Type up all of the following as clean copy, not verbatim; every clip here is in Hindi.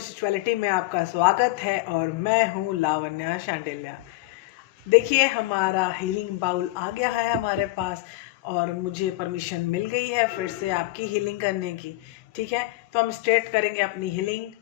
स्पिरिचुअलिटी में आपका स्वागत है और मैं हूँ लावण्या शांडिल्या। देखिए हमारा हीलिंग बाउल आ गया है हमारे पास और मुझे परमिशन मिल गई है फिर से आपकी हीलिंग करने की। ठीक है, तो हम स्टार्ट करेंगे अपनी हीलिंग।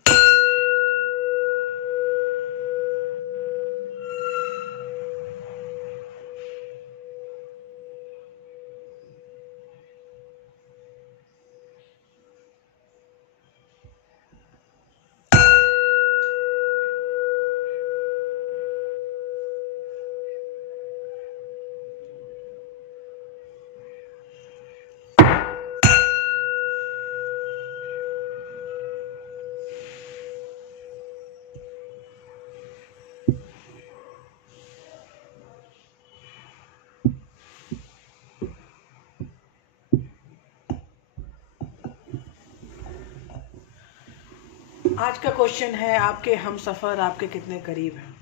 आज का क्वेश्चन है, आपके हम सफ़र आपके कितने करीब हैं।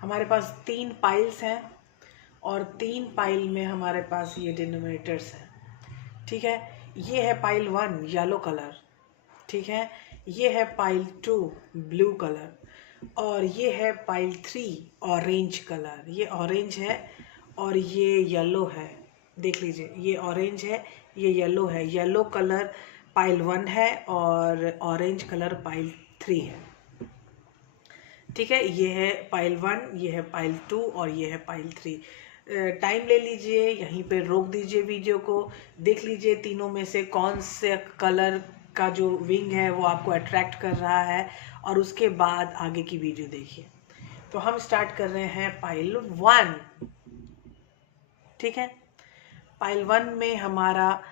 हमारे पास 3 पाइल्स हैं और 3 पाइल में हमारे पास ये डिनोमिनेटर्स हैं। ठीक है, ये है पाइल 1 येलो कलर, ठीक है, ये है पाइल 2 ब्लू कलर और ये है पाइल 3 ऑरेंज कलर। ये ऑरेंज है और ये येलो है। देख लीजिए, ये ऑरेंज है, ये येलो है। येलो कलर पाइल 1 है और ऑरेंज कलर पाइल 3 है। ठीक है, ये है पाइल 1, ये है पाइल 2 और ये है पाइल 3। टाइम ले लीजिए, यहीं पे रोक दीजिए वीडियो को, देख लीजिए तीनों में से कौन से कलर का जो विंग है वो आपको अट्रैक्ट कर रहा है और उसके बाद आगे की वीडियो देखिए। तो हम स्टार्ट कर रहे हैं पाइल 1। ठीक है, पाइल 1 में हमारा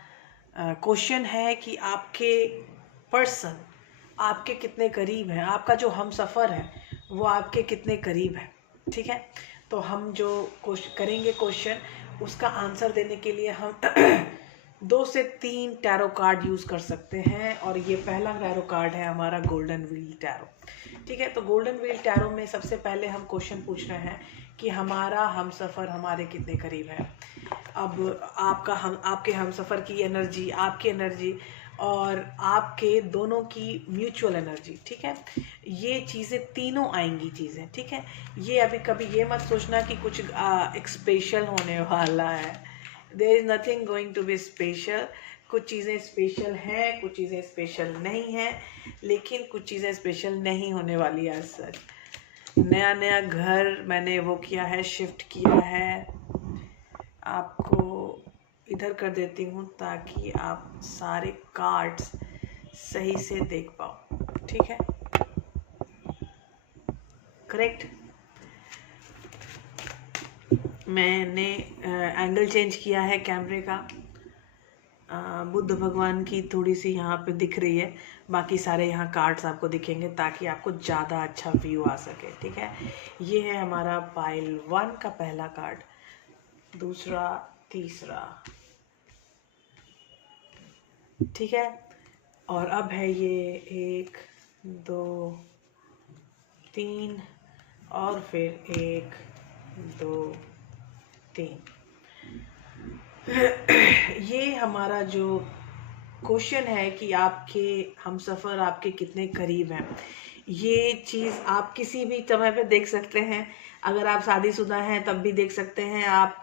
क्वेश्चन है कि आपके पर्सन आपके कितने करीब है, आपका जो हम सफ़र है वो आपके कितने करीब है। ठीक है, तो हम जो करेंगे क्वेश्चन, उसका आंसर देने के लिए हम 2 से 3 टैरो कार्ड यूज़ कर सकते हैं और ये पहला टैरो कार्ड है हमारा गोल्डन व्हील टैरो। ठीक है, तो गोल्डन व्हील टैरो में सबसे पहले हम क्वेश्चन पूछ रहे हैं कि हमारा हम सफ़र हमारे कितने करीब है। अब आपके हम सफ़र की एनर्जी, आपकी एनर्जी और आपके दोनों की म्यूचुअल एनर्जी, ठीक है, ये चीज़ें तीनों आएंगी चीज़ें। ठीक है, ये अभी कभी ये मत सोचना कि कुछ एक स्पेशल होने वाला है। There is nothing going to be special. कुछ चीज़ें स्पेशल हैं, कुछ चीज़ें स्पेशल नहीं हैं, लेकिन कुछ चीज़ें स्पेशल नहीं होने वाली है। सच नया घर मैंने वो किया है, शिफ्ट किया है। आपको इधर कर देती हूँ ताकि आप सारे कार्ड्स सही से देख पाओ। ठीक है, करेक्ट। मैंने एंगल चेंज किया है कैमरे का। बुद्ध भगवान की थोड़ी सी यहाँ पे दिख रही है, बाकी सारे यहाँ कार्ड्स आपको दिखेंगे ताकि आपको ज़्यादा अच्छा व्यू आ सके। ठीक है, ये है हमारा पाइल 1 का पहला कार्ड, दूसरा, तीसरा। ठीक है, और अब है ये 1 2 3 और फिर 1 2 3। ये हमारा जो क्वेश्चन है कि आपके हम सफ़र आपके कितने करीब हैं। ये चीज़ आप किसी भी समय पे देख सकते हैं। अगर आप शादीशुदा हैं तब भी देख सकते हैं, आप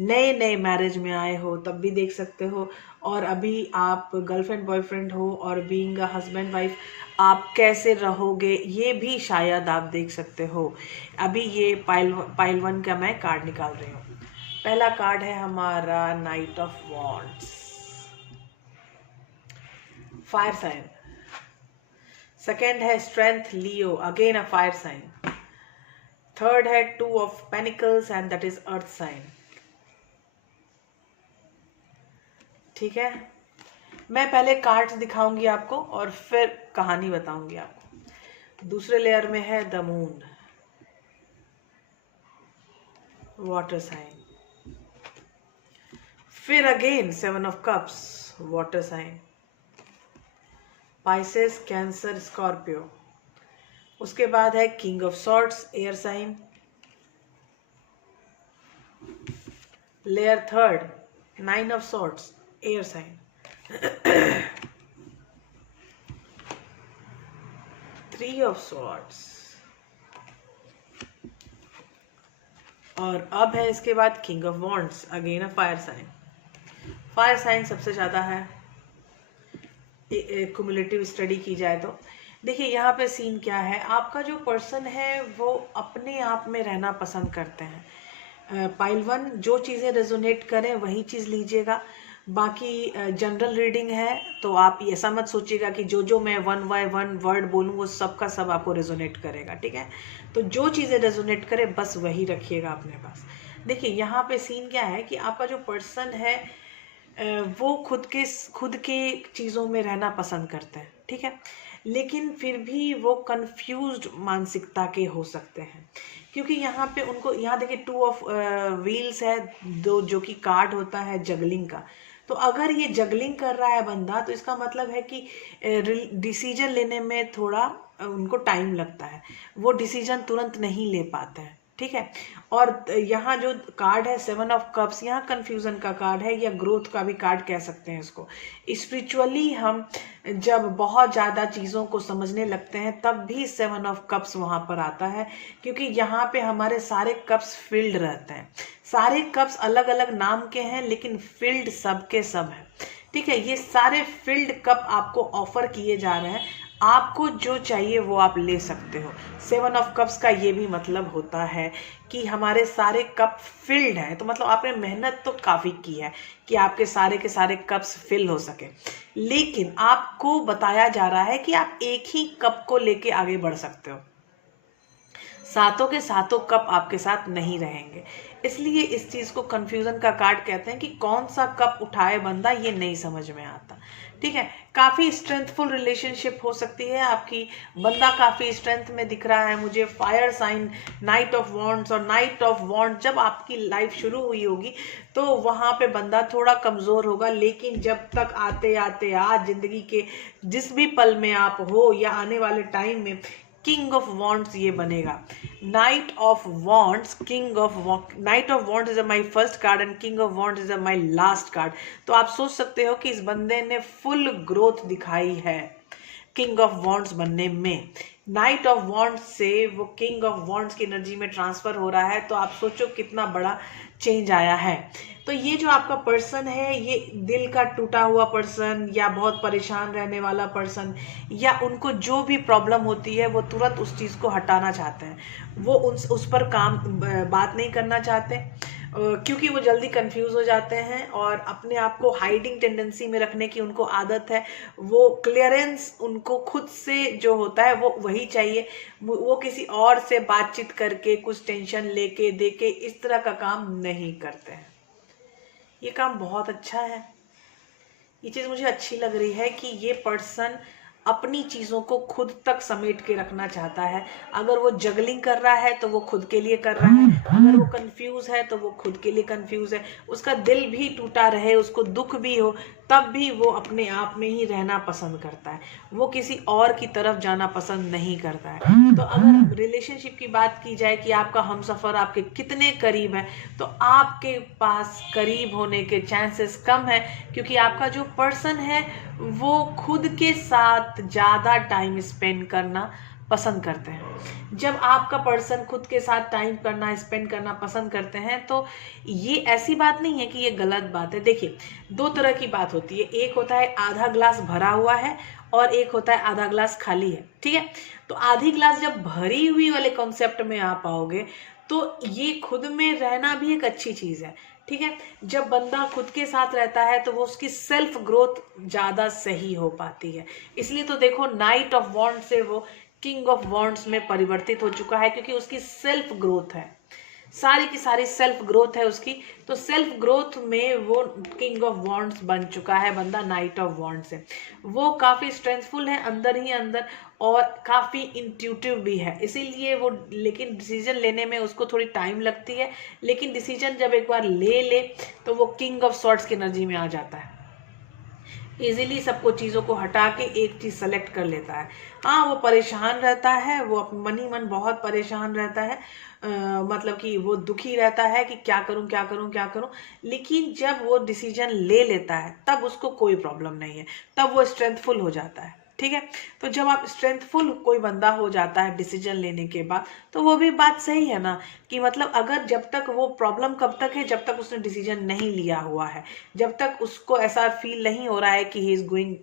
नए मैरिज में आए हो तब भी देख सकते हो, और अभी आप गर्लफ्रेंड बॉयफ्रेंड हो और बीइंग अ हस्बैंड वाइफ आप कैसे रहोगे ये भी शायद आप देख सकते हो। अभी ये पाइल 1 का मैं कार्ड निकाल रही हूँ। पहला कार्ड है हमारा knight of wands, fire sign. Second है strength, Leo, again a fire sign. Third है 2 of pentacles and that is earth sign. ठीक है, मैं पहले कार्ड्स दिखाऊंगी आपको और फिर कहानी बताऊंगी आपको। दूसरे लेयर में है द मून, वाटर साइन। फिर again 7 of cups, water sign. Pisces, Cancer, Scorpio. उसके बाद है king of swords, air sign. Layer third 9 of swords, air sign. 3 of swords, और अब है इसके बाद king of wands, again a fire sign. Fire sign सबसे ज़्यादा है क्युमुलेटिव स्टडी की जाए तो। देखिए यहाँ पे सीन क्या है, आपका जो पर्सन है वो अपने आप में रहना पसंद करते हैं। पाइल 1 जो चीज़ें रेजोनेट करें वही चीज़ लीजिएगा। बाकी जनरल रीडिंग है तो आप ऐसा मत सोचिएगा कि जो मैं 1 बाय 1 वर्ड बोलूँ वो सब का सब आपको रेजोनेट करेगा, ठीक है। तो जो चीज़ें रेजोनेट करे बस वही रखिएगा अपने पास। देखिए यहाँ पे सीन क्या है कि आपका जो पर्सन है वो खुद के चीज़ों में रहना पसंद करते हैं, ठीक है। लेकिन फिर भी वो कंफ्यूज्ड मानसिकता के हो सकते हैं, क्योंकि यहाँ पे उनको, यहाँ देखिए 2 ऑफ व्हील्स है, दो जो कि कार्ड होता है जगलिंग का। तो अगर ये जगलिंग कर रहा है बंदा तो इसका मतलब है कि डिसीजन लेने में थोड़ा उनको टाइम लगता है, वो डिसीजन तुरंत नहीं ले पाते हैं, ठीक है। और यहाँ जो कार्ड है 7 ऑफ कप्स, यहाँ कंफ्यूजन का कार्ड है या ग्रोथ का भी कार्ड कह सकते हैं इसको। स्पिरिचुअली हम जब बहुत ज़्यादा चीज़ों को समझने लगते हैं तब भी 7 ऑफ कप्स वहाँ पर आता है, क्योंकि यहाँ पे हमारे सारे कप्स फिल्ड रहते हैं। सारे कप्स अलग अलग नाम के हैं लेकिन फिल्ड सब के सब है, ठीक है। ये सारे फिल्ड कप आपको ऑफर किए जा रहे हैं, आपको जो चाहिए वो आप ले सकते हो। 7 ऑफ कप्स का ये भी मतलब होता है कि हमारे सारे कप फिल्ड हैं, तो मतलब आपने मेहनत तो काफ़ी की है कि आपके सारे के सारे कप्स फिल हो सके, लेकिन आपको बताया जा रहा है कि आप एक ही कप को लेके आगे बढ़ सकते हो, सातों के सातों कप आपके साथ नहीं रहेंगे। इसलिए इस चीज़ को कंफ्यूजन का कार्ड कहते हैं कि कौन सा कप उठाए बंदा ये नहीं समझ में आता, ठीक है। काफ़ी स्ट्रेंथफुल रिलेशनशिप हो सकती है आपकी, बंदा काफ़ी स्ट्रेंथ में दिख रहा है मुझे। Fire sign, knight of wands, और नाइट ऑफ वॉन्ड जब आपकी लाइफ शुरू हुई होगी तो वहाँ पे बंदा थोड़ा कमज़ोर होगा, लेकिन जब तक आते आते आज ज़िंदगी के जिस भी पल में आप हो या आने वाले टाइम में किंग ऑफ वॉन्ड्स ये बनेगा। Night of wands, king of night of wands is my first card and king of wands is my last card. तो आप सोच सकते हो कि इस बंदे ने फुल ग्रोथ दिखाई है किंग ऑफ वॉन्ड्स बनने में। नाइट ऑफ वॉन्ड्स से वो किंग ऑफ वॉन्ड्स की एनर्जी में ट्रांसफर हो रहा है, तो आप सोचो कितना बड़ा चेंज आया है। तो ये जो आपका पर्सन है, ये दिल का टूटा हुआ पर्सन या बहुत परेशान रहने वाला पर्सन, या उनको जो भी प्रॉब्लम होती है वो तुरंत उस चीज़ को हटाना चाहते हैं, वो उस पर बात नहीं करना चाहते, क्योंकि वो जल्दी कंफ्यूज हो जाते हैं और अपने आप को हाइडिंग टेंडेंसी में रखने की उनको आदत है। वो क्लियरेंस उनको खुद से जो होता है वो वही चाहिए, वो किसी और से बातचीत करके कुछ टेंशन लेके देके इस तरह का काम नहीं करते हैं। ये काम बहुत अच्छा है, ये चीज़ मुझे अच्छी लग रही है कि ये पर्सन अपनी चीज़ों को खुद तक समेट के रखना चाहता है। अगर वो जगलिंग कर रहा है तो वो खुद के लिए कर रहा है, अगर वो कंफ्यूज है तो वो खुद के लिए कंफ्यूज है, उसका दिल भी टूटा रहे, उसको दुख भी हो, तब भी वो अपने आप में ही रहना पसंद करता है, वो किसी और की तरफ जाना पसंद नहीं करता है। तो अगर रिलेशनशिप की बात की जाए कि आपका हमसफ़र आपके कितने करीब है, तो आपके पास करीब होने के चांसेस कम है, क्योंकि आपका जो पर्सन है वो खुद के साथ ज़्यादा टाइम स्पेंड करना पसंद करते हैं। जब आपका पर्सन खुद के साथ टाइम स्पेंड करना पसंद करते हैं तो ये ऐसी बात नहीं है कि ये गलत बात है। देखिए, दो तरह की बात होती है, एक होता है आधा ग्लास भरा हुआ है और एक होता है आधा ग्लास खाली है, ठीक है। तो आधी ग्लास जब भरी हुई वाले कॉन्सेप्ट में आप आओगे तो ये खुद में रहना भी एक अच्छी चीज़ है, ठीक है। जब बंदा खुद के साथ रहता है तो वो उसकी सेल्फ ग्रोथ ज़्यादा सही हो पाती है। इसलिए तो देखो, नाइट ऑफ वॉन्ड से वो किंग ऑफ वॉन्ड्स में परिवर्तित हो चुका है, क्योंकि उसकी सेल्फ ग्रोथ है, सारी की सारी सेल्फ ग्रोथ है उसकी। तो सेल्फ ग्रोथ में वो किंग ऑफ वॉन्ड्स बन चुका है बंदा नाइट ऑफ वॉन्ड से। वो काफ़ी स्ट्रेंथफुल है अंदर ही अंदर और काफ़ी इंट्यूटिव भी है, इसीलिए वो, लेकिन डिसीजन लेने में उसको थोड़ी टाइम लगती है, लेकिन डिसीजन जब एक बार ले तो वो किंग ऑफ सॉर्ड्स की एनर्जी में आ जाता है, इजीली सबको चीज़ों को हटा के एक चीज़ सेलेक्ट कर लेता है। हाँ, वो परेशान रहता है, वो मन ही मन बहुत परेशान रहता है, मतलब कि वो दुखी रहता है कि क्या करूं क्या करूं क्या करूं, लेकिन जब वो डिसीजन ले लेता है तब उसको कोई प्रॉब्लम नहीं है, तब वो स्ट्रेंथफुल हो जाता है, ठीक है। तो जब आप स्ट्रेंथफुल कोई बंदा हो जाता है डिसीजन लेने के बाद, तो वो भी बात सही है ना, कि मतलब अगर जब तक वो प्रॉब्लम कब तक है, जब तक उसने डिसीजन नहीं लिया हुआ है, जब तक उसको ऐसा फील नहीं हो रहा है कि ही इज गोइंग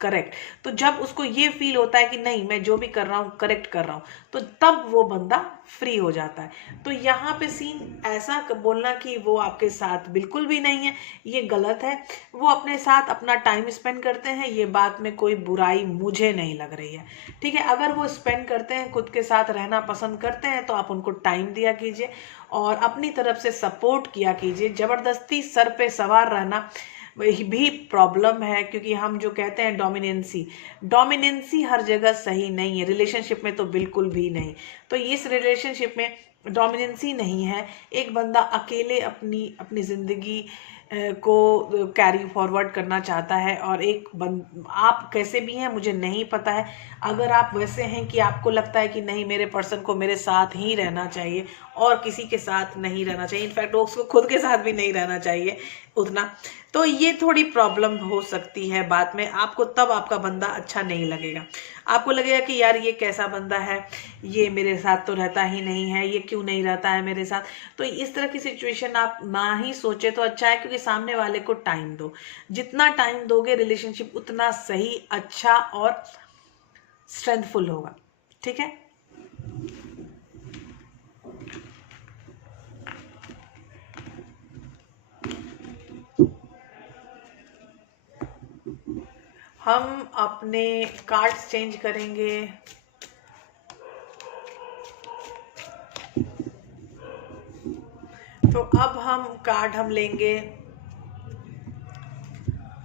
करेक्ट। तो जब उसको ये फील होता है कि नहीं मैं जो भी कर रहा हूँ करेक्ट कर रहा हूँ, तो तब वो बंदा फ्री हो जाता है। तो यहाँ पे सीन ऐसा बोलना कि वो आपके साथ बिल्कुल भी नहीं है, ये गलत है। वो अपने साथ अपना टाइम स्पेंड करते हैं, ये बात में कोई बुराई मुझे नहीं लग रही है, ठीक है। अगर वो स्पेंड करते हैं, खुद के साथ रहना पसंद करते हैं, तो आप उनको टाइम दिया कीजिए और अपनी तरफ से सपोर्ट किया कीजिए। जबरदस्ती सर पे सवार रहना वही भी प्रॉब्लम है, क्योंकि हम जो कहते हैं डोमिनेंसी, डोमिनेंसी हर जगह सही नहीं है, रिलेशनशिप में तो बिल्कुल भी नहीं। तो इस रिलेशनशिप में डोमिनेंसी नहीं है। एक बंदा अकेले अपनी अपनी ज़िंदगी को कैरी फॉरवर्ड करना चाहता है, और आप कैसे भी हैं मुझे नहीं पता है। अगर आप वैसे हैं कि आपको लगता है कि नहीं मेरे पर्सन को मेरे साथ ही रहना चाहिए और किसी के साथ नहीं रहना चाहिए, इनफैक्ट उसको खुद के साथ भी नहीं रहना चाहिए उतना, तो ये थोड़ी प्रॉब्लम हो सकती है बाद में आपको। तब आपका बंदा अच्छा नहीं लगेगा, आपको लगेगा कि यार ये कैसा बंदा है, ये मेरे साथ तो रहता ही नहीं है, ये क्यों नहीं रहता है मेरे साथ। तो इस तरह की सिचुएशन आप ना ही सोचे तो अच्छा है, क्योंकि सामने वाले को टाइम दो। जितना टाइम दोगे रिलेशनशिप उतना सही, अच्छा और स्ट्रेंथफुल होगा, ठीक है। हम अपने कार्ड्स चेंज करेंगे। तो अब हम कार्ड हम लेंगे,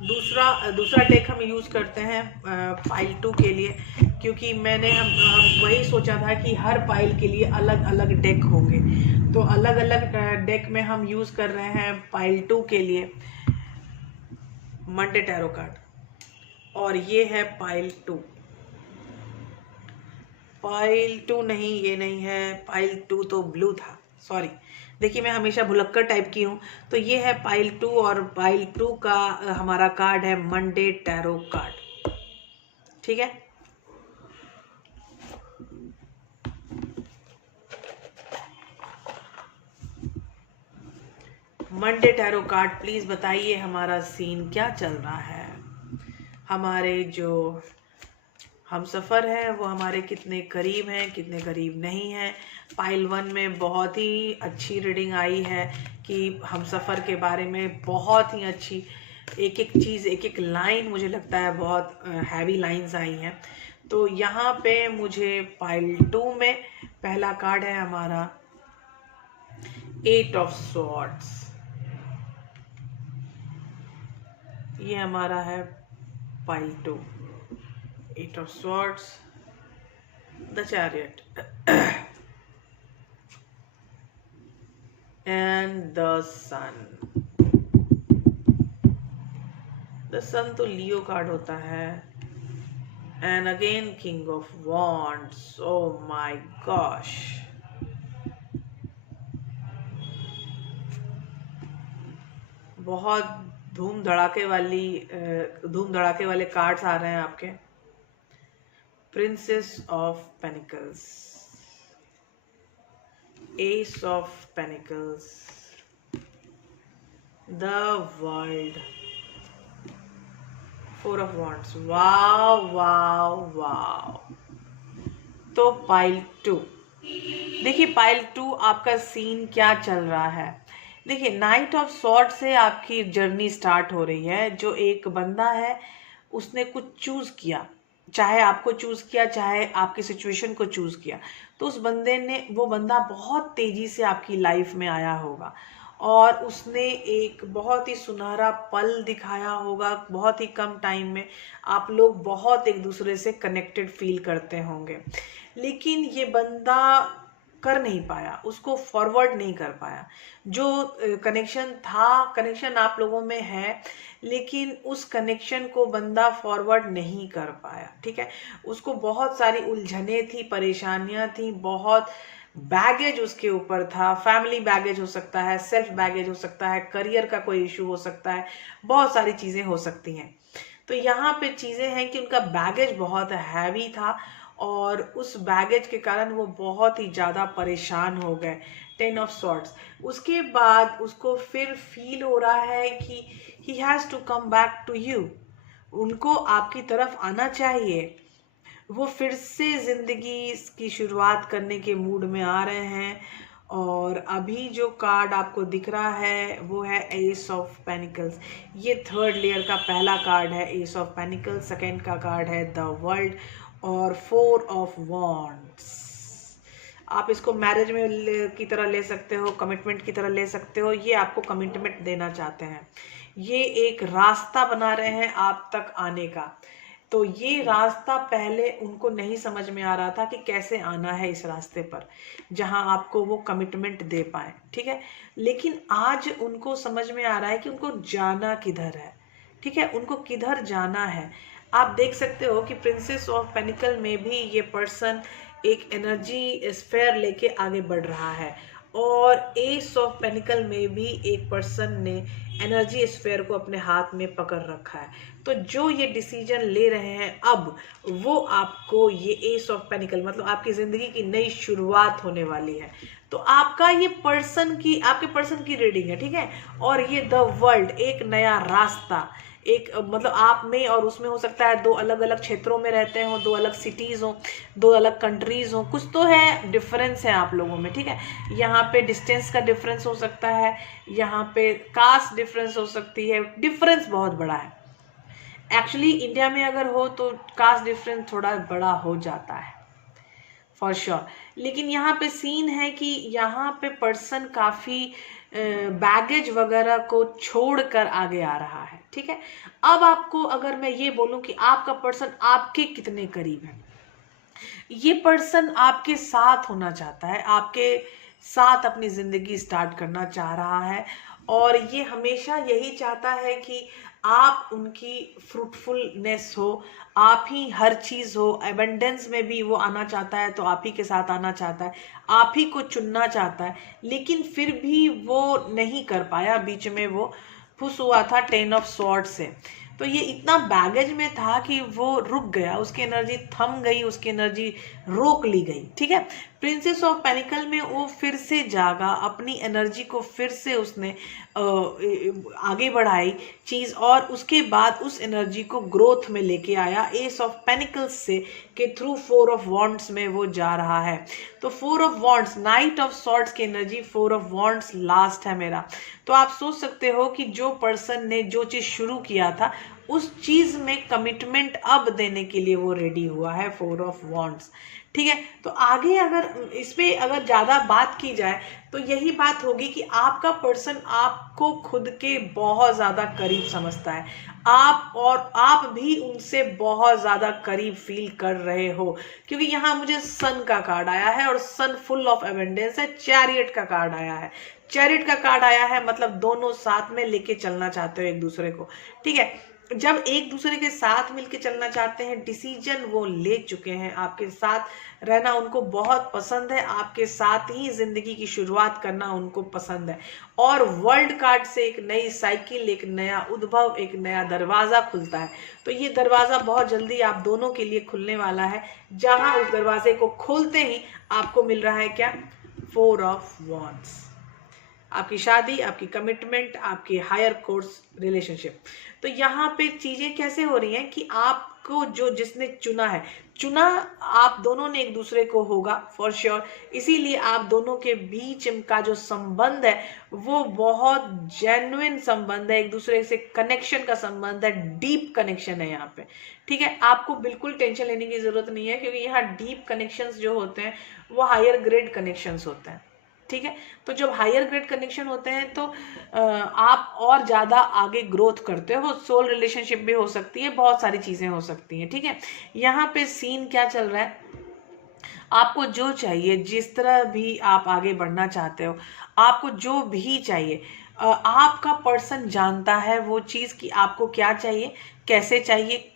दूसरा डेक हम यूज़ करते हैं पाइल 2 के लिए, क्योंकि हम वही सोचा था कि हर पाइल के लिए अलग अलग डेक होंगे। तो अलग अलग डेक में हम यूज़ कर रहे हैं पाइल 2 के लिए मंडे टैरो कार्ड, और ये है पाइल 2। पाइल 2 नहीं, ये नहीं है, पाइल 2 तो ब्लू था, सॉरी। देखिए मैं हमेशा भुलक्कड़ टाइप की हूँ। तो ये है पाइल 2, और पाइल 2 का हमारा कार्ड है मंडे टैरो कार्ड, ठीक है। मंडे टैरो कार्ड, प्लीज बताइए हमारा सीन क्या चल रहा है। हमारे जो हम सफ़र है वो हमारे कितने करीब हैं, कितने करीब नहीं हैं। पाइल 1 में बहुत ही अच्छी रीडिंग आई है कि हम सफ़र के बारे में बहुत ही अच्छी, एक एक चीज़, एक एक लाइन मुझे लगता है बहुत हैवी लाइंस आई हैं। तो यहाँ पे मुझे पाइल 2 में पहला कार्ड है हमारा 8 ऑफ स्वॉर्ड्स। ये हमारा है pile 2, 8 of swords, the chariot and the sun। the sun तो लियो कार्ड होता है, and again king of wands। oh my gosh, बहुत धूम धड़ाके वाले कार्ड्स आ रहे हैं आपके। Princess of Pentacles, Ace of Pentacles, the World, Four of Wands। वाव वाव वाव। तो पाइल 2, देखिए पाइल 2 आपका सीन क्या चल रहा है। देखिए नाइट ऑफ सॉर्ड से आपकी जर्नी स्टार्ट हो रही है। जो एक बंदा है उसने कुछ चूज किया, चाहे आपको चूज किया चाहे आपकी सिचुएशन को चूज किया, तो उस बंदे ने, वो बंदा बहुत तेजी से आपकी लाइफ में आया होगा और उसने एक बहुत ही सुनहरा पल दिखाया होगा। बहुत ही कम टाइम में आप लोग बहुत एक दूसरे से कनेक्टेड फील करते होंगे, लेकिन ये बंदा कर नहीं पाया, उसको फॉरवर्ड नहीं कर पाया। जो कनेक्शन था, कनेक्शन आप लोगों में है, लेकिन उस कनेक्शन को बंदा फॉरवर्ड नहीं कर पाया, ठीक है। उसको बहुत सारी उलझने थी, परेशानियां थी, बहुत बैगेज उसके ऊपर था। फैमिली बैगेज हो सकता है, सेल्फ बैगेज हो सकता है, करियर का कोई इशू हो सकता है, बहुत सारी चीज़ें हो सकती हैं। तो यहाँ पे चीज़ें हैं कि उनका बैगेज बहुत हैवी था और उस बैगेज के कारण वो बहुत ही ज़्यादा परेशान हो गए। 10 ऑफ सॉर्ट्स। उसके बाद उसको फिर फील हो रहा है कि he has to come back to you, उनको आपकी तरफ आना चाहिए। वो फिर से ज़िंदगी की शुरुआत करने के मूड में आ रहे हैं। और अभी जो कार्ड आपको दिख रहा है वो है एस ऑफ पेनिकल्स। ये थर्ड लेयर का पहला कार्ड है एस ऑफ पेनिकल्स। सेकंड का कार्ड है द वर्ल्ड और 4 ऑफ वॉन्ड्स। आप इसको मैरिज में की तरह ले सकते हो, कमिटमेंट की तरह ले सकते हो। ये आपको कमिटमेंट देना चाहते हैं, ये एक रास्ता बना रहे हैं आप तक आने का। तो ये रास्ता पहले उनको नहीं समझ में आ रहा था कि कैसे आना है इस रास्ते पर जहां आपको वो कमिटमेंट दे पाए, ठीक है। लेकिन आज उनको समझ में आ रहा है कि उनको जाना किधर है, ठीक है, उनको किधर जाना है। आप देख सकते हो कि प्रिंसेस ऑफ पेनिकल में भी ये पर्सन एक एनर्जी स्फेयर लेके आगे बढ़ रहा है और एस ऑफ पेनिकल में भी एक पर्सन ने एनर्जी स्फेयर को अपने हाथ में पकड़ रखा है। तो जो ये डिसीजन ले रहे हैं अब, वो आपको ये एस ऑफ पेनिकल मतलब आपकी ज़िंदगी की नई शुरुआत होने वाली है। तो आपका ये आपके पर्सन की रीडिंग है, ठीक है। और ये द वर्ल्ड एक नया रास्ता, एक मतलब आप में और उसमें हो सकता है दो अलग अलग क्षेत्रों में रहते हो, दो अलग सिटीज़ हो, दो अलग कंट्रीज़ हो, कुछ तो है डिफरेंस है आप लोगों में, ठीक है। यहाँ पे डिस्टेंस का डिफरेंस हो सकता है, यहाँ पे कास्ट डिफरेंस हो सकती है, डिफरेंस बहुत बड़ा है। एक्चुअली इंडिया में अगर हो तो कास्ट डिफरेंस थोड़ा बड़ा हो जाता है फॉर श्योर। लेकिन यहाँ पे सीन है कि यहाँ पे पर्सन काफ़ी बैगेज वगैरह को छोड़कर आगे आ रहा है, ठीक है। अब आपको अगर मैं ये बोलूं कि आपका पर्सन आपके कितने करीब है, ये पर्सन आपके साथ होना चाहता है, आपके साथ अपनी ज़िंदगी स्टार्ट करना चाह रहा है और ये हमेशा यही चाहता है कि आप उनकी फ्रूटफुलनेस हो, आप ही हर चीज़ हो। एबंडेंस में भी वो आना चाहता है तो आप ही के साथ आना चाहता है, आप ही को चुनना चाहता है। लेकिन फिर भी वो नहीं कर पाया, बीच में वो फुस हुआ था 10 ऑफ स्वॉर्ड से। तो ये इतना बैगेज में था कि वो रुक गया, उसकी एनर्जी थम गई, उसकी एनर्जी रोक ली गई, ठीक है। प्रिंसेस ऑफ पेनिकल में वो फिर से जागा, अपनी एनर्जी को फिर से उसने आगे बढ़ाई चीज़ और उसके बाद उस एनर्जी को ग्रोथ में लेके आया एस ऑफ पेनिकल्स से के थ्रू 4 ऑफ वॉन्ड्स में वो जा रहा है। तो 4 of wands, night of swords की एनर्जी, 4 ऑफ वॉन्ड्स लास्ट है मेरा। तो आप सोच सकते हो कि जो पर्सन ने जो चीज़ शुरू किया था उस चीज़ में कमिटमेंट अब देने के लिए वो रेडी हुआ है, 4 ऑफ वॉन्ड्स, ठीक है। तो आगे अगर इस पे अगर ज़्यादा बात की जाए तो यही बात होगी कि आपका पर्सन आपको खुद के बहुत ज़्यादा करीब समझता है, आप और आप भी उनसे बहुत ज़्यादा करीब फील कर रहे हो। क्योंकि यहाँ मुझे सन का कार्ड आया है और सन फुल ऑफ एबंडेंस है, चैरियट का कार्ड आया है। चैरियट का कार्ड आया है मतलब दोनों साथ में लेके चलना चाहते हो एक दूसरे को, ठीक है। जब एक दूसरे के साथ मिलके चलना चाहते हैं, डिसीजन वो ले चुके हैं, आपके साथ रहना उनको बहुत पसंद है, आपके साथ ही जिंदगी की शुरुआत करना उनको पसंद है। और वर्ल्ड कार्ड से एक नई साइकिल, एक नया उद्भव, एक नया दरवाजा खुलता है। तो ये दरवाजा बहुत जल्दी आप दोनों के लिए खुलने वाला है, जहां उस दरवाजे को खोलते ही आपको मिल रहा है क्या, 4 ऑफ वॉन्ड्स। आपकी शादी, आपकी कमिटमेंट, आपकी हायर कोर्स रिलेशनशिप। तो यहाँ पे चीजें कैसे हो रही हैं कि आपको जो जिसने चुना आप दोनों ने एक दूसरे को होगा फॉर श्योर। इसीलिए आप दोनों के बीच का जो संबंध है वो बहुत जेन्युइन संबंध है, एक दूसरे से कनेक्शन का संबंध है, डीप कनेक्शन है यहाँ पे, ठीक है। आपको बिल्कुल टेंशन लेने की जरूरत नहीं है क्योंकि यहाँ डीप कनेक्शंस जो होते हैं वो हायर ग्रेड कनेक्शंस होते हैं, ठीक है। तो जब हायर ग्रेड कनेक्शन होते हैं तो आप और ज़्यादा आगे ग्रोथ करते हो, सोल रिलेशनशिप भी हो सकती है, बहुत सारी चीज़ें हो सकती हैं, ठीक है। यहाँ पे सीन क्या चल रहा है, आपको जो चाहिए, जिस तरह भी आप आगे बढ़ना चाहते हो, आपको जो भी चाहिए आपका पर्सन जानता है वो चीज़ कि आपको क्या चाहिए, कैसे चाहिए,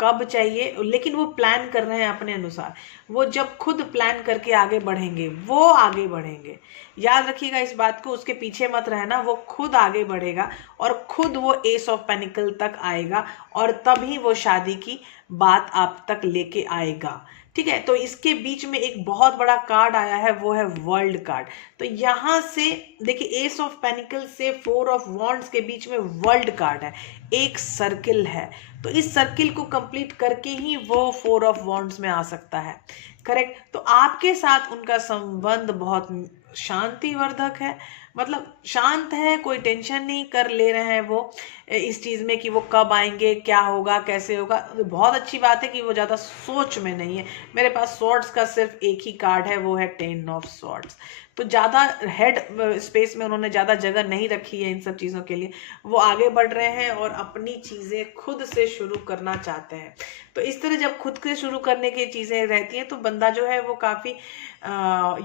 कब चाहिए, लेकिन वो प्लान कर रहे हैं अपने अनुसार। वो जब खुद प्लान करके आगे बढ़ेंगे वो आगे बढ़ेंगे। याद रखिएगा इस बात को, उसके पीछे मत रहना, वो खुद आगे बढ़ेगा और खुद वो एस ऑफ पेनिकल तक आएगा और तभी वो शादी की बात आप तक लेके आएगा। ठीक है, तो इसके बीच में एक बहुत बड़ा कार्ड आया है, वो है वर्ल्ड कार्ड। तो यहां से देखिए, एस ऑफ पेनिकल से फोर ऑफ वॉन्ड्स के बीच में वर्ल्ड कार्ड है, एक सर्किल है। तो इस सर्किल को कंप्लीट करके ही वो फोर ऑफ वॉन्ड्स में आ सकता है। करेक्ट। तो आपके साथ उनका संबंध बहुत शांतिवर्धक है, मतलब शांत है, कोई टेंशन नहीं कर ले रहे हैं वो इस चीज में कि वो कब आएंगे, क्या होगा, कैसे होगा। बहुत अच्छी बात है कि वो ज्यादा सोच में नहीं है। मेरे पास स्वॉर्ड्स का सिर्फ एक ही कार्ड है, वो है टेन ऑफ स्वॉर्ड्स। तो ज्यादा हेड स्पेस में उन्होंने ज्यादा जगह नहीं रखी है इन सब चीजों के लिए। वो आगे बढ़ रहे हैं और अपनी चीजें खुद से शुरू करना चाहते हैं। तो इस तरह जब खुद से शुरू करने की चीजें रहती हैं तो बंदा जो है वो काफी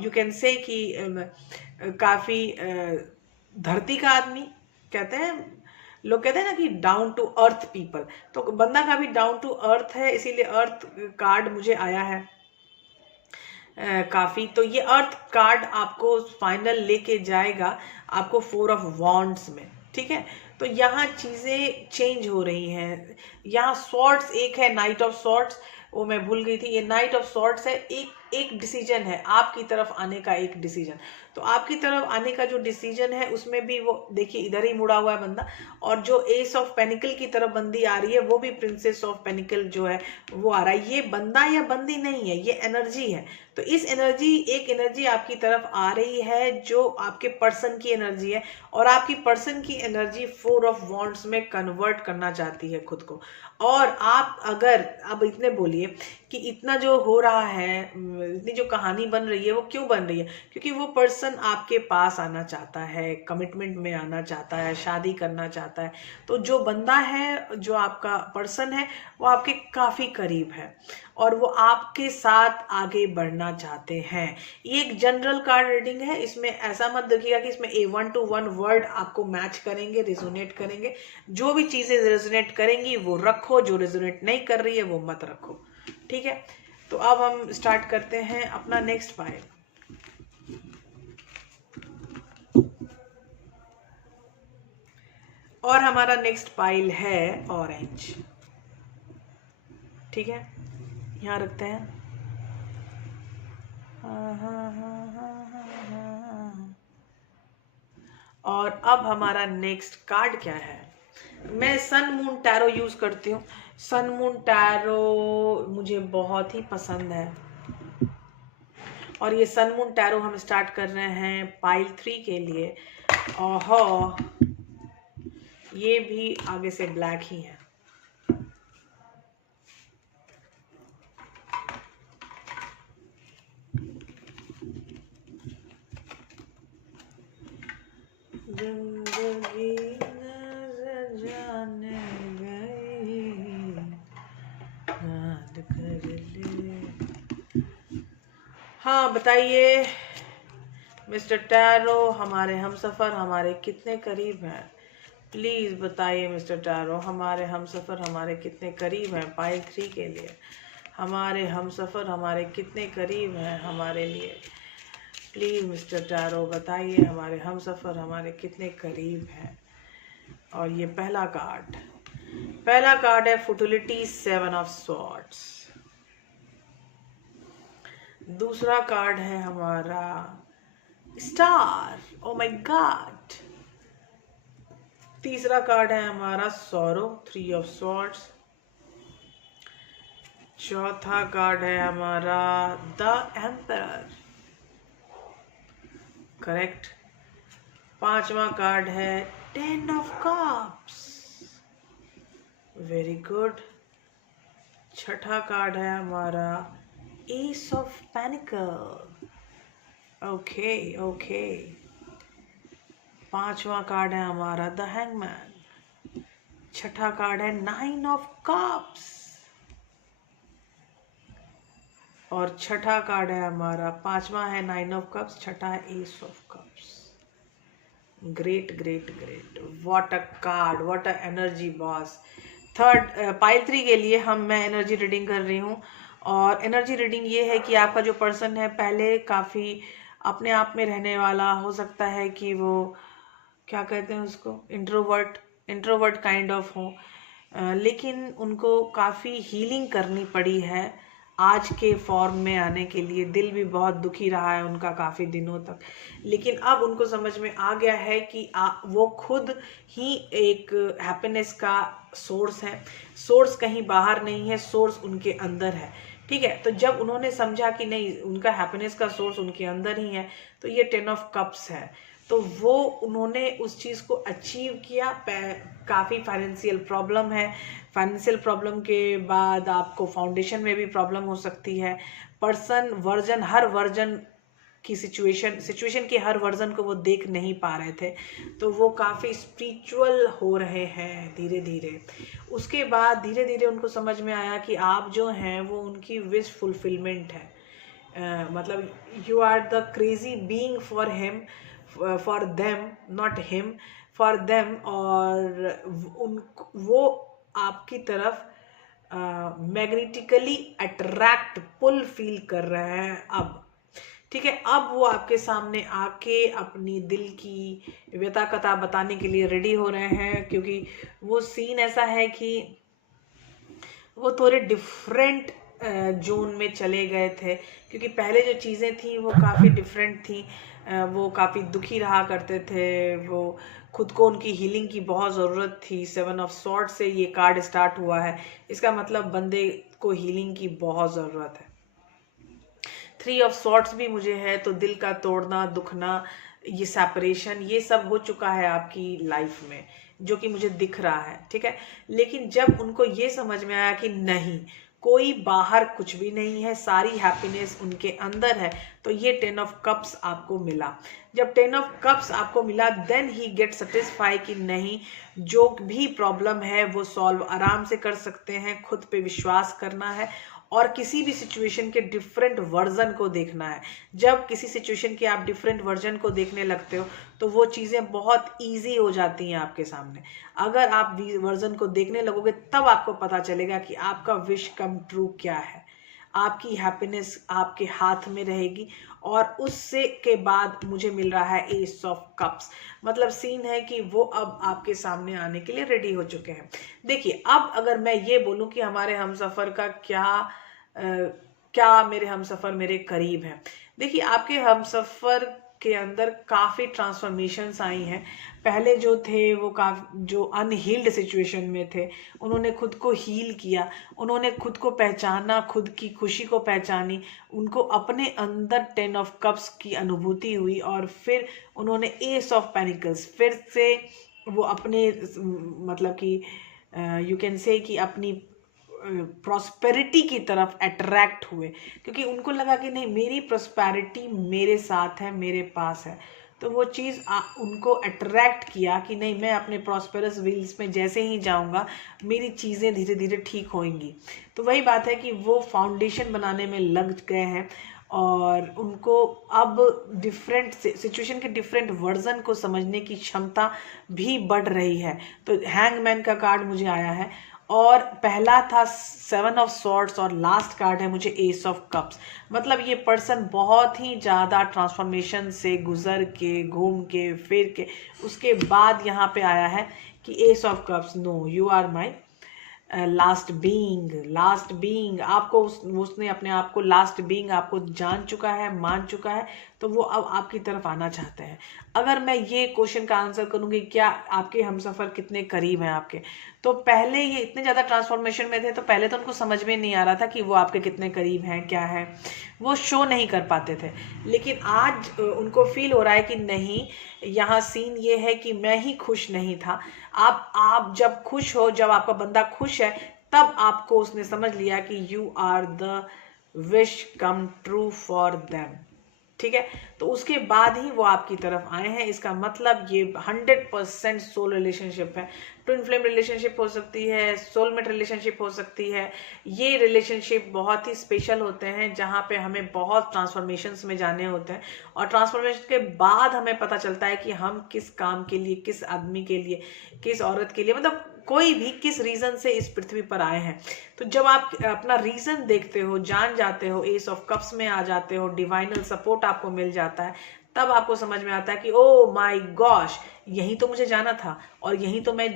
यू कैन से कि काफी धरती का आदमी कहते हैं, लोग कहते हैं ना कि डाउन टू अर्थ पीपल। तो बंदा का भी डाउन टू अर्थ है, इसीलिए अर्थ कार्ड मुझे आया है काफी। तो ये अर्थ कार्ड आपको फाइनल लेके जाएगा आपको फोर ऑफ वॉन्ड्स में। ठीक है, तो यहाँ चीजें चेंज हो रही हैं। यहाँ स्वॉर्ड्स एक है, नाइट ऑफ स्वॉर्ड्स, वो मैं भूल गई थी, ये नाइट ऑफ स्वॉर्ड्स है। एक डिसीजन है आपकी तरफ आने का, एक डिसीजन। तो आपकी तरफ आने का जो डिसीजन है उसमें भी वो देखिए इधर ही मुड़ा हुआ है बंदा, और जो एस ऑफ पेनिकल की तरफ बंदी आ रही है वो भी प्रिंसेस ऑफ पेनिकल जो है वो आ रहा है। ये बंदा या बंदी नहीं है, ये एनर्जी है। तो इस एनर्जी, एक एनर्जी आपकी तरफ आ रही है जो आपके पर्सन की एनर्जी है, और आपकी पर्सन की एनर्जी फोर ऑफ वॉन्ड्स में कन्वर्ट करना चाहती है खुद को। और आप अगर अब इतने बोलिए कि इतना जो हो रहा है, इतनी जो कहानी बन रही है वो क्यों बन रही है? क्योंकि वो पर्सन आपके पास आना चाहता है, कमिटमेंट में आना चाहता है, शादी करना चाहता है। तो जो बंदा है, जो आपका पर्सन है, वो आपके काफी करीब है और वो आपके साथ आगे बढ़ना चाहते हैं। ये एक जनरल कार्ड रीडिंग है, इसमें ऐसा मत देखिएगा कि इसमें ए 1 to 1 वर्ड आपको मैच करेंगे, रिजोनेट करेंगे। जो भी चीजें रिजोनेट करेंगी वो रखो, जो रिजोनेट नहीं कर रही है वो मत रखो। ठीक है, तो अब हम स्टार्ट करते हैं अपना नेक्स्ट पाइल। और हमारा नेक्स्ट पाइल है ऑरेंज। ठीक है, यहाँ रखते हैं। और अब हमारा नेक्स्ट कार्ड क्या है? मैं सन मून टैरो यूज करती हूँ। सन मून टैरो मुझे बहुत ही पसंद है, और ये सन मून टैरो हम स्टार्ट कर रहे हैं पाइल 3 के लिए। ओहो, ये भी आगे से ब्लैक ही है। जिंदगी नजर जाने गई, याद कर ले। हाँ बताइए मिस्टर टैरो, हमारे हमसफर हमारे कितने करीब हैं? प्लीज बताइए मिस्टर टैरो, हमारे हमसफर हमारे कितने करीब हैं पाइल 3 के लिए? हमारे हमसफर हमारे कितने करीब हैं हमारे लिए? प्लीज मिस्टर टैरो बताइए, हमारे हमसफर हमारे कितने करीब हैं? और ये पहला कार्ड है फुटिलिटी, 7 ऑफ स्वॉर्ड्स। दूसरा कार्ड है हमारा स्टार, ओ माय गॉड। तीसरा कार्ड है हमारा सॉरो, 3 ऑफ स्वॉर्ड्स। चौथा कार्ड है हमारा द एम्परर, करेक्ट। पांचवा कार्ड है 10 ऑफ कप्स, वेरी गुड। छठा कार्ड है हमारा S of panicle, okay okay. पांचवा कार्ड है हमारा द हैंगमैन। छठा कार्ड है 9 ऑफ कप्स, और छठा कार्ड है हमारा, पांचवा है 9 ऑफ कप्स, छठा है S of cups. Great great great, what a card, what a energy boss. Third pile 3 के लिए मैं एनर्जी रीडिंग कर रही हूँ, और एनर्जी रीडिंग ये है कि आपका जो पर्सन है पहले काफ़ी अपने आप में रहने वाला, हो सकता है कि वो क्या कहते हैं उसको, इंट्रोवर्ट इंट्रोवर्ट काइंड ऑफ हो, लेकिन उनको काफ़ी हीलिंग करनी पड़ी है आज के फॉर्म में आने के लिए। दिल भी बहुत दुखी रहा है उनका काफ़ी दिनों तक, लेकिन अब उनको समझ में आ गया है कि वो खुद ही एक हैप्पीनेस का सोर्स है। सोर्स कहीं बाहर नहीं है, सोर्स उनके अंदर है। ठीक है, तो जब उन्होंने समझा कि नहीं, उनका हैप्पीनेस का सोर्स उनके अंदर ही है, तो ये 10 ऑफ कप्स है। तो वो उन्होंने उस चीज़ को अचीव किया। काफ़ी फाइनेंशियल प्रॉब्लम है, फाइनेंशियल प्रॉब्लम के बाद आपको फाउंडेशन में भी प्रॉब्लम हो सकती है। हर वर्जन की सिचुएशन के हर वर्जन को वो देख नहीं पा रहे थे, तो वो काफ़ी स्पिरिचुअल हो रहे हैं धीरे धीरे। उसके बाद धीरे धीरे उनको समझ में आया कि आप जो हैं वो उनकी विश फुलफिलमेंट है। मतलब you are the crazy being for him, for them, not him, for them. और वो आपकी तरफ मैग्नेटिकली अट्रैक्ट, पुल फील कर रहे हैं अब। ठीक है, अब वो आपके सामने आके अपनी दिल की व्यथा कथा बताने के लिए रेडी हो रहे हैं, क्योंकि वो सीन ऐसा है कि वो थोड़े डिफरेंट जोन में चले गए थे, क्योंकि पहले जो चीज़ें थी वो काफ़ी डिफरेंट थी। वो काफ़ी दुखी रहा करते थे, वो खुद को, उनकी हीलिंग की बहुत ज़रूरत थी। 7 ऑफ सॉर्ड से ये कार्ड स्टार्ट हुआ है, इसका मतलब बंदे को हीलिंग की बहुत ज़रूरत है। 3 ऑफ सॉर्ड्स भी मुझे है, तो दिल का तोड़ना, दुखना, ये सेपरेशन, ये सब हो चुका है आपकी लाइफ में, जो कि मुझे दिख रहा है। ठीक है, लेकिन जब उनको ये समझ में आया कि नहीं, कोई बाहर कुछ भी नहीं है, सारी हैप्पीनेस उनके अंदर है, तो ये 10 ऑफ कप्स आपको मिला। जब 10 ऑफ कप्स आपको मिला, देन ही गेट सेटिस्फाई कि नहीं, जो भी प्रॉब्लम है वो सॉल्व आराम से कर सकते हैं। खुद पे विश्वास करना है, और किसी भी सिचुएशन के डिफरेंट वर्जन को देखना है। जब किसी सिचुएशन के आप डिफरेंट वर्जन को देखने लगते हो, तो वो चीज़ें बहुत इजी हो जाती हैं आपके सामने। अगर आप वर्जन को देखने लगोगे, तब आपको पता चलेगा कि आपका विश कम ट्रू क्या है। आपकी हैप्पीनेस आपके हाथ में रहेगी। और उससे के बाद मुझे मिल रहा है एस ऑफ कप्स, मतलब सीन है कि वो अब आपके सामने आने के लिए रेडी हो चुके हैं। देखिए, अब अगर मैं ये बोलूं कि हमारे हमसफर का क्या मेरे हमसफर मेरे करीब हैं। देखिए, आपके हमसफर के अंदर काफ़ी ट्रांसफॉर्मेशंस आई हैं। पहले जो थे वो जो अनहील्ड सिचुएशन में थे, उन्होंने खुद को हील किया, उन्होंने खुद को पहचाना, खुद की खुशी को पहचानी, उनको अपने अंदर 10 ऑफ कप्स की अनुभूति हुई, और फिर उन्होंने एस ऑफ पेनिकल्स, फिर से वो अपने, मतलब कि यू कैन से कि अपनी प्रॉस्पेरिटी की तरफ अट्रैक्ट हुए, क्योंकि उनको लगा कि नहीं, मेरी प्रॉस्पेरिटी मेरे साथ है, मेरे पास है। तो वो चीज़ उनको अट्रैक्ट किया कि नहीं, मैं अपने प्रॉस्पेरस व्हील्स में जैसे ही जाऊंगा, मेरी चीज़ें धीरे धीरे ठीक होंगी। तो वही बात है कि वो फाउंडेशन बनाने में लग गए हैं, और उनको अब डिफरेंट सिचुएशन के डिफरेंट वर्जन को समझने की क्षमता भी बढ़ रही है। तो हैंगमैन का कार्ड मुझे आया है, और पहला था 7 ऑफ सॉर्ड्स, और लास्ट कार्ड है मुझे एस ऑफ कप्स। मतलब ये पर्सन बहुत ही ज़्यादा ट्रांसफॉर्मेशन से गुजर के, घूम के, फिर के, उसके बाद यहाँ पे आया है कि ace of cups, no, you are my last being. आपको उसने अपने आप को लास्ट बीइंग आपको जान चुका है, मान चुका है, तो वो अब आपकी तरफ आना चाहते हैं। अगर मैं ये क्वेश्चन का आंसर करूंगी, क्या आपके हमसफर कितने करीब हैं आपके, तो पहले ये इतने ज़्यादा ट्रांसफॉर्मेशन में थे, तो पहले तो उनको समझ में नहीं आ रहा था कि वो आपके कितने करीब हैं, क्या है, वो शो नहीं कर पाते थे। लेकिन आज उनको फील हो रहा है कि नहीं, यहाँ सीन ये है कि मैं ही खुश नहीं था। आप जब खुश हो, जब आपका बंदा खुश है, तब आपको उसने समझ लिया कि you are the wish come true for them. ठीक है, तो उसके बाद ही वो आपकी तरफ आए हैं। इसका मतलब ये 100% सोल रिलेशनशिप है। ट्विन फ्लेम रिलेशनशिप हो सकती है, सोलमेट रिलेशनशिप हो सकती है। ये रिलेशनशिप बहुत ही स्पेशल होते हैं जहाँ पे हमें बहुत ट्रांसफॉर्मेशंस में जाने होते हैं, और ट्रांसफॉर्मेशन के बाद हमें पता चलता है कि हम किस काम के लिए, किस आदमी के लिए, किस औरत के लिए, मतलब कोई भी किस रीजन से इस पृथ्वी पर आए हैं। तो जब आप अपना रीजन देखते हो, जान जाते हो, एस ऑफ कप्स में आ जाते हो, डिवाइनल सपोर्ट आपको मिल जाता है, तब आपको समझ में आता है कि ओ माय गॉश, यही तो मुझे जाना था और यही तो मैं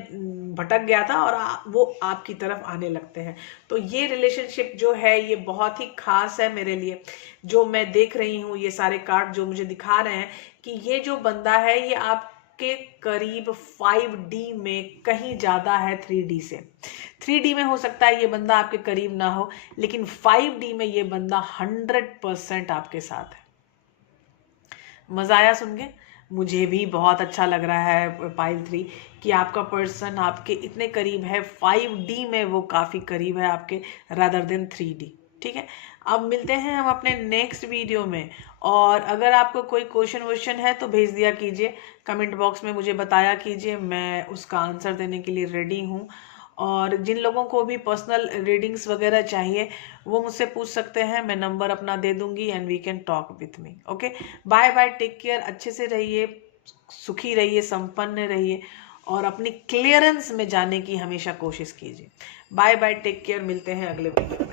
भटक गया था, और वो आपकी तरफ आने लगते हैं। तो ये रिलेशनशिप जो है ये बहुत ही खास है मेरे लिए। जो मैं देख रही हूँ, ये सारे कार्ड जो मुझे दिखा रहे हैं कि ये जो बंदा है ये आपके करीब 5D में कहीं ज्यादा है 3D से। 3D में हो सकता है ये बंदा आपके करीब ना हो, लेकिन 5D में ये बंदा 100% आपके साथ है। मजा आया सुन के? मुझे भी बहुत अच्छा लग रहा है पाइल 3 कि आपका पर्सन आपके इतने करीब है, 5D में वो काफ़ी करीब है आपके, रादर देन 3D। ठीक है, अब मिलते हैं हम अपने नेक्स्ट वीडियो में। और अगर आपको कोई क्वेश्चन है तो भेज दिया कीजिए, कमेंट बॉक्स में मुझे बताया कीजिए, मैं उसका आंसर देने के लिए रेडी हूँ। और जिन लोगों को भी पर्सनल रीडिंग्स वगैरह चाहिए वो मुझसे पूछ सकते हैं, मैं नंबर अपना दे दूंगी and we can talk with me. Okay, bye bye, take care, अच्छे से रहिए, सुखी रहिए, संपन्न रहिए, और अपनी क्लियरेंस में जाने की हमेशा कोशिश कीजिए। बाय बाय, टेक केयर, मिलते हैं अगले वीडियो।